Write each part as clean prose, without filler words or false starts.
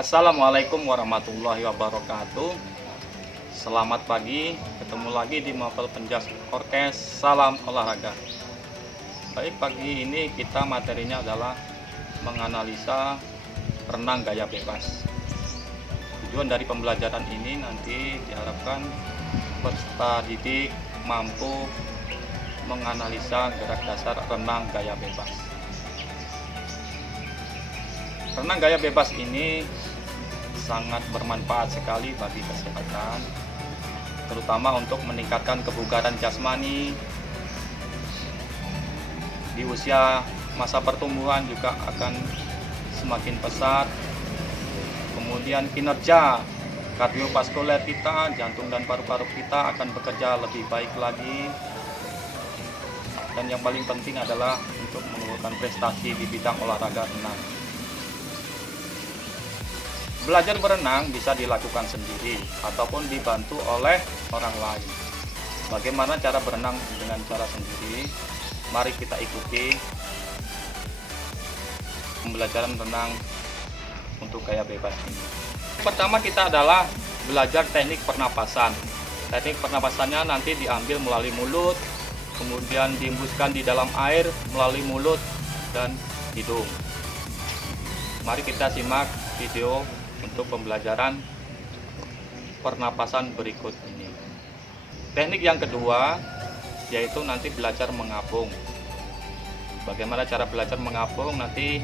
Assalamualaikum warahmatullahi wabarakatuh. Selamat pagi, ketemu lagi di Mapel Penjas Orkes. Salam olahraga. Baik, pagi ini kita materinya adalah menganalisa renang gaya bebas. Tujuan dari pembelajaran ini nanti diharapkan peserta didik mampu menganalisa gerak dasar renang gaya bebas. Renang gaya bebas ini sangat bermanfaat sekali bagi kesehatan, terutama untuk meningkatkan kebugaran jasmani. Di usia masa pertumbuhan juga akan semakin pesat. Kemudian kinerja kardiovaskuler kita, jantung dan paru-paru kita akan bekerja lebih baik lagi. Dan yang paling penting adalah untuk menurunkan prestasi di bidang olahraga renang. Belajar berenang bisa dilakukan sendiri ataupun dibantu oleh orang lain. Bagaimana cara berenang dengan cara sendiri? Mari kita ikuti pembelajaran renang untuk gaya bebas ini. Pertama kita adalah belajar teknik pernapasan. Teknik pernapasannya nanti diambil melalui mulut, kemudian dihembuskan di dalam air melalui mulut dan hidung. Mari kita simak video untuk pembelajaran pernapasan berikut ini. Teknik yang kedua yaitu nanti belajar mengapung. Bagaimana cara belajar mengapung? Nanti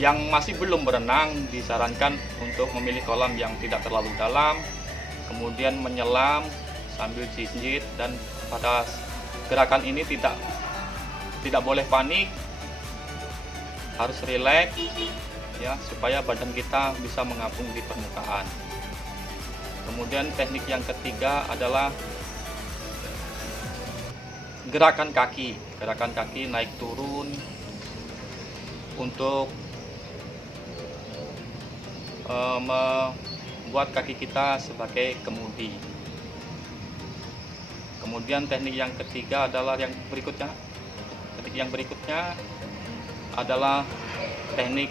yang masih belum berenang disarankan untuk memilih kolam yang tidak terlalu dalam, kemudian menyelam sambil jinjit, dan pada gerakan ini tidak boleh panik, harus rileks ya, supaya badan kita bisa mengapung di permukaan. Kemudian teknik yang ketiga adalah gerakan kaki naik turun untuk membuat kaki kita sebagai kemudi. Kemudian teknik yang ketiga adalah yang berikutnya. Teknik yang berikutnya adalah teknik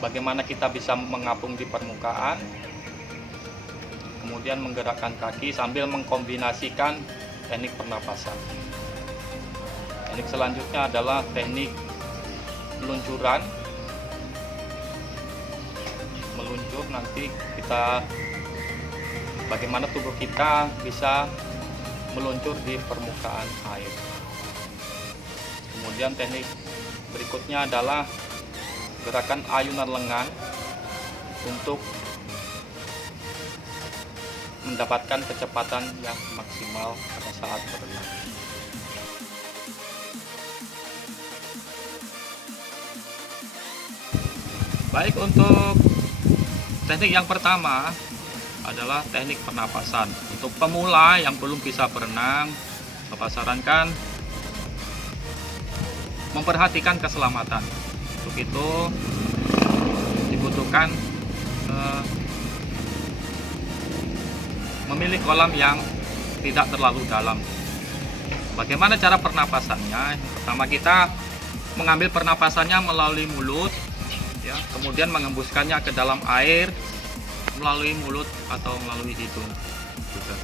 bagaimana kita bisa mengapung di permukaan, kemudian menggerakkan kaki sambil mengkombinasikan teknik pernapasan. Teknik selanjutnya adalah teknik peluncuran. Meluncur, nanti kita bagaimana tubuh kita bisa meluncur di permukaan air. Kemudian teknik berikutnya adalah gerakan ayunan lengan untuk mendapatkan kecepatan yang maksimal pada saat berenang. Baik, untuk teknik yang pertama adalah teknik pernapasan. Untuk pemula yang belum bisa berenang, Bapak sarankan memperhatikan keselamatan. Untuk itu dibutuhkan memilih kolam yang tidak terlalu dalam. Bagaimana cara pernapasannya? Pertama kita mengambil pernapasannya melalui mulut, ya, kemudian mengembuskannya ke dalam air melalui mulut atau melalui hidung juga.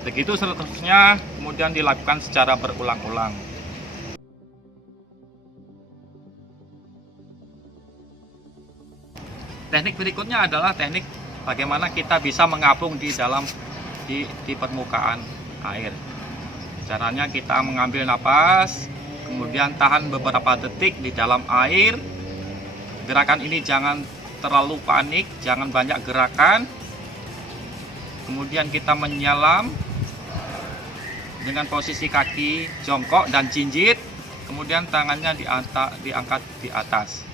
Begitu seterusnya, kemudian dilakukan secara berulang-ulang. Teknik berikutnya adalah teknik bagaimana kita bisa mengapung di permukaan air. Caranya kita mengambil napas, kemudian tahan beberapa detik di dalam air. Gerakan ini jangan terlalu panik, jangan banyak gerakan. Kemudian kita menyelam dengan posisi kaki jongkok dan jinjit, kemudian tangannya diangkat di atas.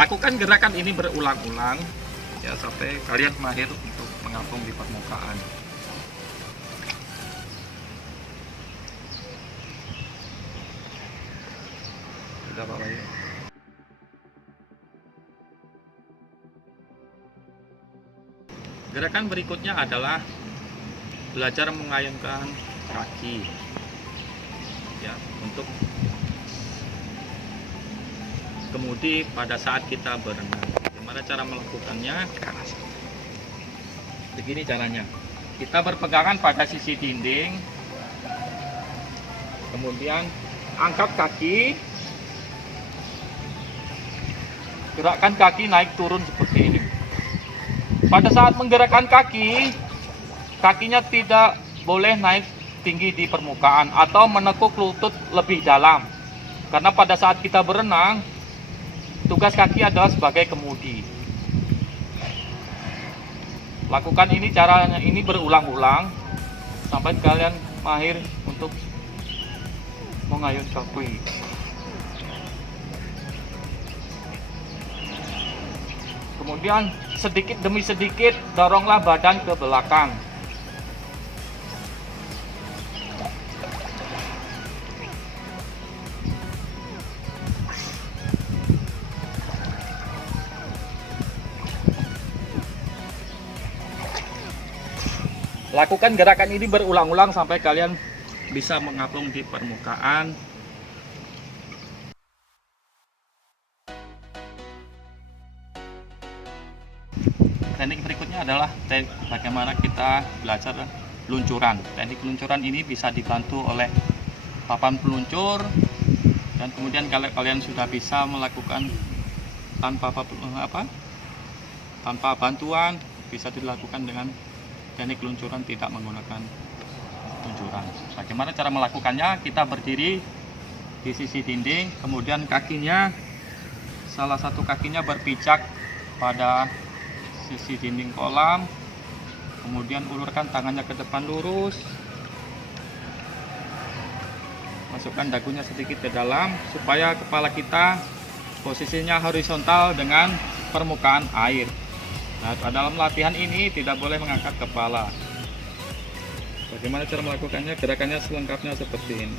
Lakukan gerakan ini berulang-ulang ya sampai kalian mahir untuk mengapung di permukaan. Sudah Pak Bayu. Gerakan berikutnya adalah belajar mengayunkan kaki ya untuk kemudi pada saat kita berenang. Gimana cara melakukannya? Begini caranya. Kita berpegangan pada sisi dinding, kemudian angkat kaki, gerakkan kaki naik turun seperti ini. Pada saat menggerakkan kaki, kakinya tidak boleh naik tinggi di permukaan atau menekuk lutut lebih dalam. Karena pada saat kita berenang, tugas kaki adalah sebagai kemudi. Lakukan ini caranya ini berulang-ulang sampai kalian mahir untuk mengayun kaki. Kemudian sedikit demi sedikit doronglah badan ke belakang. Lakukan gerakan ini berulang-ulang sampai kalian bisa mengapung di permukaan. Teknik berikutnya adalah bagaimana kita belajar luncuran. Teknik luncuran ini bisa dibantu oleh papan peluncur, dan kemudian kalau kalian sudah bisa melakukan tanpa bantuan, bisa dilakukan dengan teknik luncuran tidak menggunakan luncuran. Bagaimana cara melakukannya? Kita berdiri di sisi dinding, kemudian kakinya, salah satu kakinya berpijak pada sisi dinding kolam, kemudian ulurkan tangannya ke depan lurus, masukkan dagunya sedikit ke dalam supaya kepala kita posisinya horizontal dengan permukaan air. Nah, dalam latihan ini tidak boleh mengangkat kepala. Bagaimana cara melakukannya? Gerakannya selengkapnya seperti ini.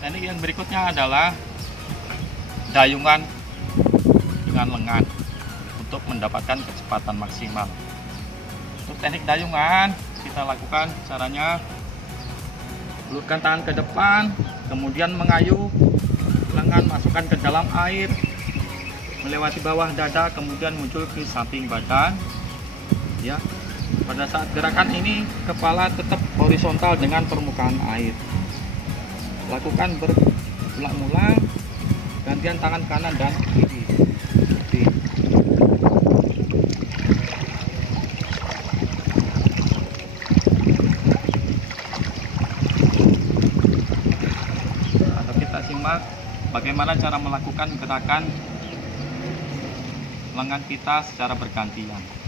Teknik yang berikutnya adalah dayungan dengan lengan untuk mendapatkan kecepatan maksimal. Untuk teknik dayungan kita lakukan caranya ulurkan tangan ke depan, kemudian mengayuh lengan masukkan ke dalam air, melewati bawah dada, kemudian muncul ke samping badan. Ya, pada saat gerakan ini kepala tetap horizontal dengan permukaan air. Lakukan berulang-ulang, gantian tangan kanan dan kiri. Atau kita simak bagaimana cara melakukan gerakan lengan kita secara bergantian.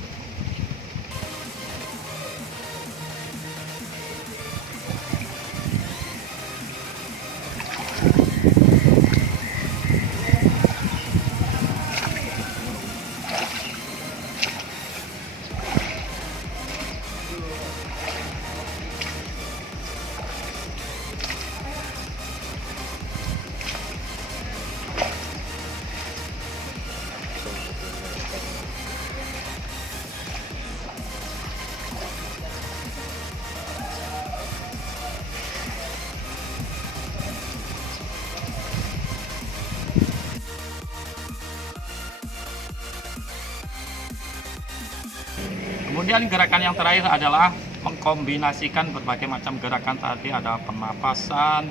Kemudian gerakan yang terakhir adalah mengkombinasikan berbagai macam gerakan tadi, ada pernapasan,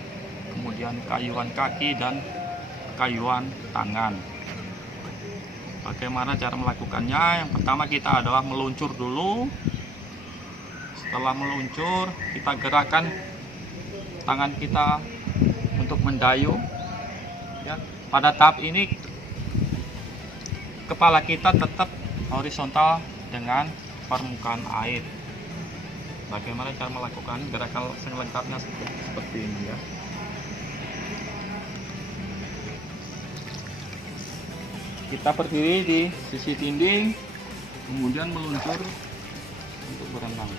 kemudian kayuan kaki dan kayuan tangan. Bagaimana cara melakukannya? Yang pertama kita adalah meluncur dulu. Setelah meluncur, kita gerakkan tangan kita untuk mendayung. Ya, pada tahap ini kepala kita tetap horizontal dengan permukaan air. Bagaimana cara melakukan gerakan selengkapnya seperti ini ya. Kita berdiri di sisi dinding, kemudian meluncur untuk berenang.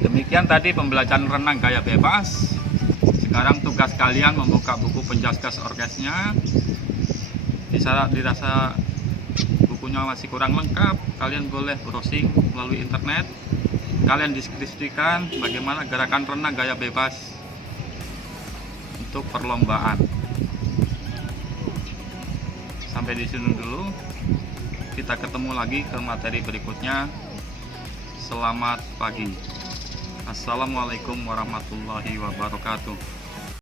Demikian tadi pembelajaran renang gaya bebas. Sekarang tugas kalian membuka buku Penjaskas Orkesnya. Dirasa bukunya masih kurang lengkap, kalian boleh browsing melalui internet. Kalian deskripsikan bagaimana gerakan renang gaya bebas untuk perlombaan. Sampai di sini dulu. Kita ketemu lagi ke materi berikutnya. Selamat pagi. Assalamualaikum warahmatullahi wabarakatuh.